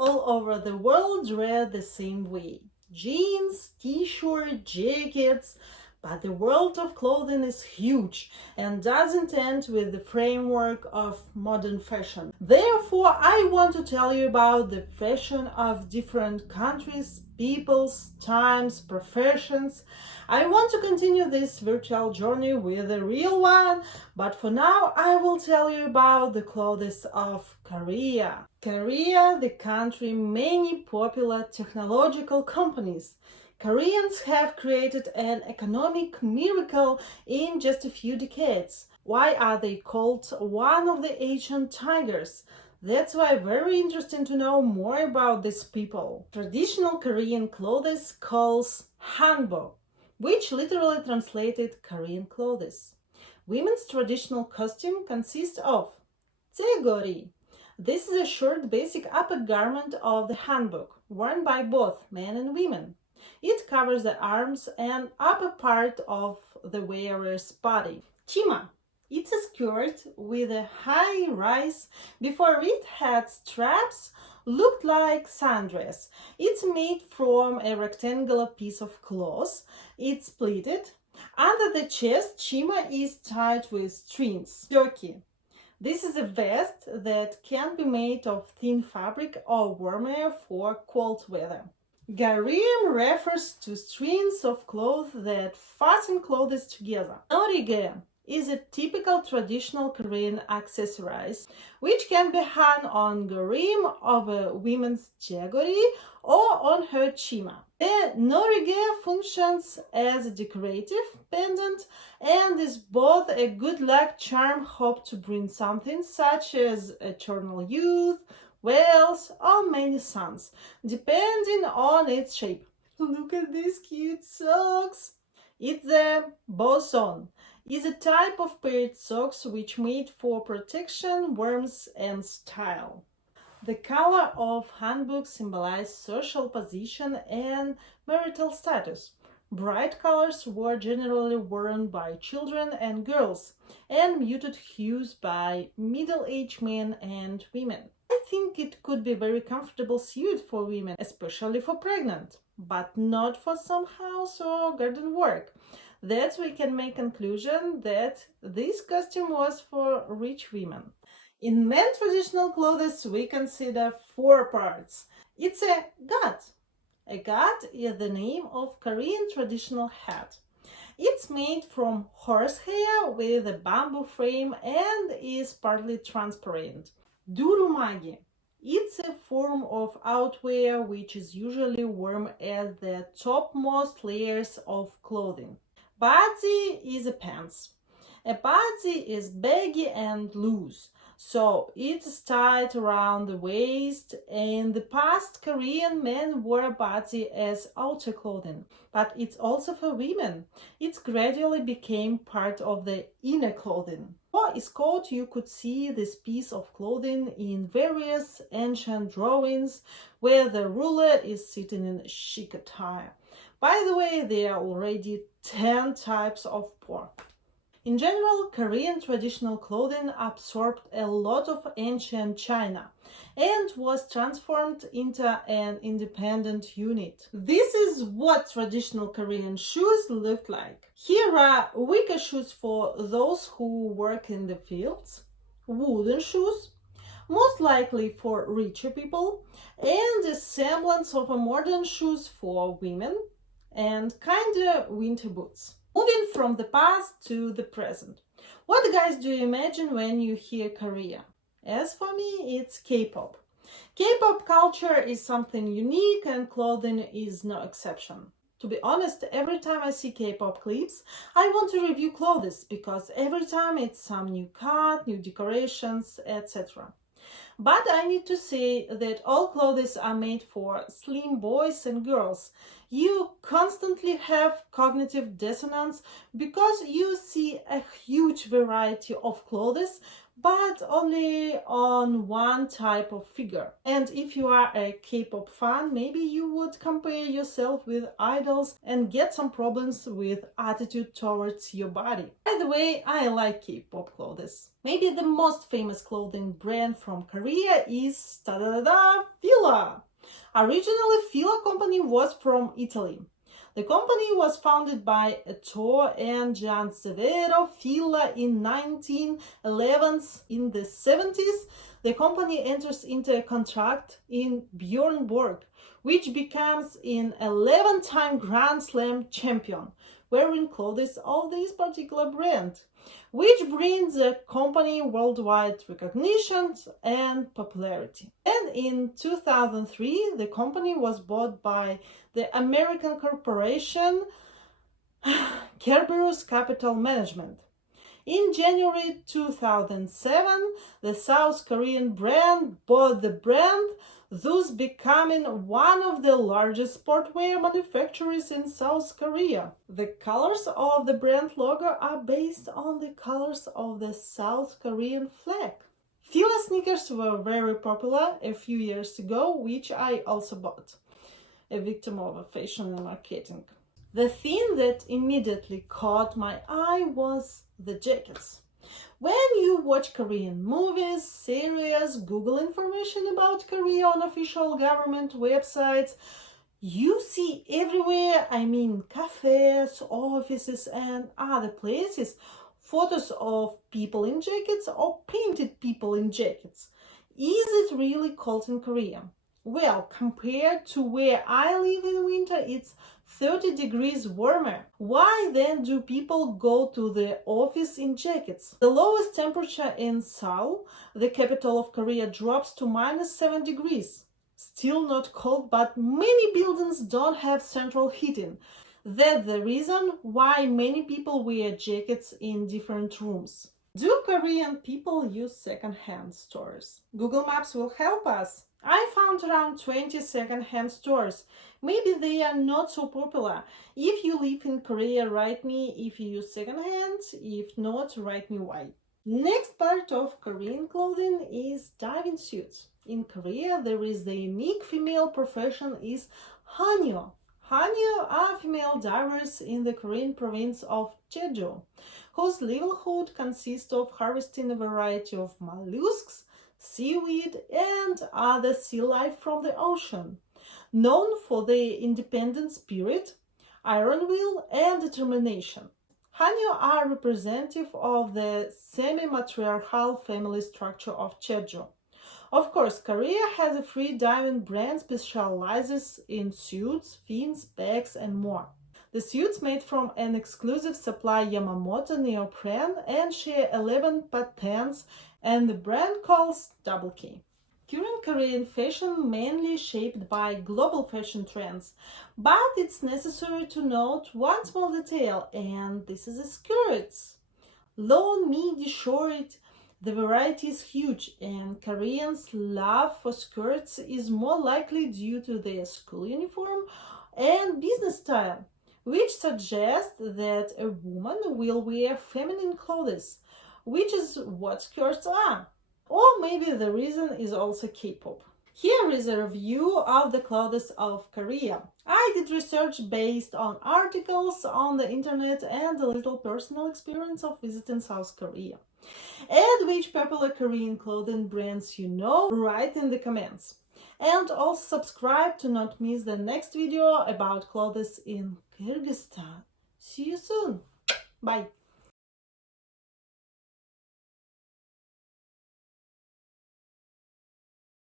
all over the world dress the same way. Jeans, t-shirt, jackets. But the world of clothing is huge and doesn't end with the framework of modern fashion. Therefore, I want to tell you about the fashion of different countries, peoples, times, professions. I want to continue this virtual journey with a real one, but for now I will tell you about the clothes of Korea. Korea, the country, many popular technological companies. Koreans have created an economic miracle in just a few decades. Why are they called one of the Asian tigers? That's why very interesting to know more about these people. Traditional Korean clothes calls hanbok, which literally translated Korean clothes. Women's traditional costume consists of jeogori. This is a short basic upper garment of the hanbok, worn by both men and women. It covers the arms and upper part of the wearer's body. Chima. It's a skirt with a high rise. Before it had straps, looked like sundress. It's made from a rectangular piece of cloth. It's pleated. Under the chest, chima is tied with strings. Turkey. This is a vest that can be made of thin fabric or warmer for cold weather. Garim refers to strings of cloth that fasten clothes together. Norige is a typical traditional Korean accessory which can be hung on garim of a woman's jeogori or on her chima. The norige functions as a decorative pendant and is both a good luck charm hoped to bring something such as eternal youth, wealth, or many sons, depending on its shape. Look at these cute socks! It's a boson. Is a type of paired socks which made for protection, warmth, and style. The color of hanbok symbolizes social position and marital status. Bright colors were generally worn by children and girls, and muted hues by middle-aged men and women. I think it could be very comfortable suit for women, especially for pregnant, but not for some house or garden work. That's we can make conclusion that this costume was for rich women. In men traditional clothes we consider four parts. It's a gat. A gat is the name of Korean traditional hat. It's made from horsehair with a bamboo frame and is partly transparent. Durumagi. It's a form of outwear which is usually worn at the topmost layers of clothing. Bazi is a pants. A bazi is baggy and loose, so it's tied around the waist. In the past, Korean men wore bazi as outer clothing, but it's also for women. It gradually became part of the inner clothing. For its coat, you could see this piece of clothing in various ancient drawings where the ruler is sitting in chic attire. By the way, there are already 10 types of pork. In general, Korean traditional clothing absorbed a lot of ancient China and was transformed into an independent unit. This is what traditional Korean shoes look like. Here are wicker shoes for those who work in the fields, wooden shoes, most likely for richer people, and a semblance of a modern shoes for women, and kinda winter boots. Moving from the past to the present. What guys do you imagine when you hear Korea? As for me, it's K-pop. K-pop culture is something unique and clothing is no exception. To be honest, every time I see K-pop clips, I want to review clothes because every time it's some new cut, new decorations, etc. But I need to say that all clothes are made for slim boys and girls. You constantly have cognitive dissonance because you see a huge variety of clothes, but only on one type of figure. And if you are a K-pop fan, maybe you would compare yourself with idols and get some problems with attitude towards your body. By the way, I like K-pop clothes. Maybe the most famous clothing brand from Korea is ta-da-da-da, Fila. Originally, Fila company was from Italy. The company was founded by Ettore and Gian Severo Fila in 1911. In the 70s, the company enters into a contract in Björnborg, which becomes an 11-time Grand Slam champion, wearing clothes of this particular brand, which brings the company worldwide recognition and popularity. And in 2003, the company was bought by the American corporation Kerberos Capital Management. In January 2007, the South Korean brand bought the brand, thus becoming one of the largest sportswear manufacturers in South Korea. The colors of the brand logo are based on the colors of the South Korean flag. Fila sneakers were very popular a few years ago, which I also bought, a victim of fashion and marketing. The thing that immediately caught my eye was the jackets. When you watch Korean movies, series, Google information about Korea on official government websites, you see everywhere, cafes, offices, and other places, photos of people in jackets or painted people in jackets. Is it really cold in Korea? Well, compared to where I live in winter, it's 30 degrees warmer. Why then do people go to the office in jackets? The lowest temperature in Seoul, the capital of Korea, drops to -7 degrees. Still not cold, but many buildings don't have central heating. That's the reason why many people wear jackets in different rooms. Do Korean people use second-hand stores? Google Maps will help us. I found around 20 second-hand stores. Maybe they are not so popular. If you live in Korea, write me if you use second-hand. If not, write me why. Next part of Korean clothing is diving suits. In Korea, there is the unique female profession is Hanyo. Hanyo are female divers in the Korean province of Jeju, whose livelihood consists of harvesting a variety of mollusks, seaweed, and other sea life from the ocean. Known for their independent spirit, iron will, and determination, Hanyo are representative of the semi-matriarchal family structure of Jeju. Of course, Korea has a free diving brand specializes in suits, fins, bags, and more. The suits made from an exclusive supply Yamamoto neoprene and share 11 patents, and the brand calls Double K. Current Korean fashion mainly shaped by global fashion trends, but it's necessary to note one small detail, and this is the skirts. Long, midi, short, the variety is huge, and Koreans' love for skirts is more likely due to their school uniform and business style, which suggests that a woman will wear feminine clothes, which is what skirts are. Or maybe the reason is also K-pop. Here is a review of the clothes of Korea. I did research based on articles on the internet and a little personal experience of visiting South Korea. And which popular Korean clothing brands you know, write in the comments. And also subscribe to not miss the next video about clothes in Kyrgyzstan. See you soon. Bye.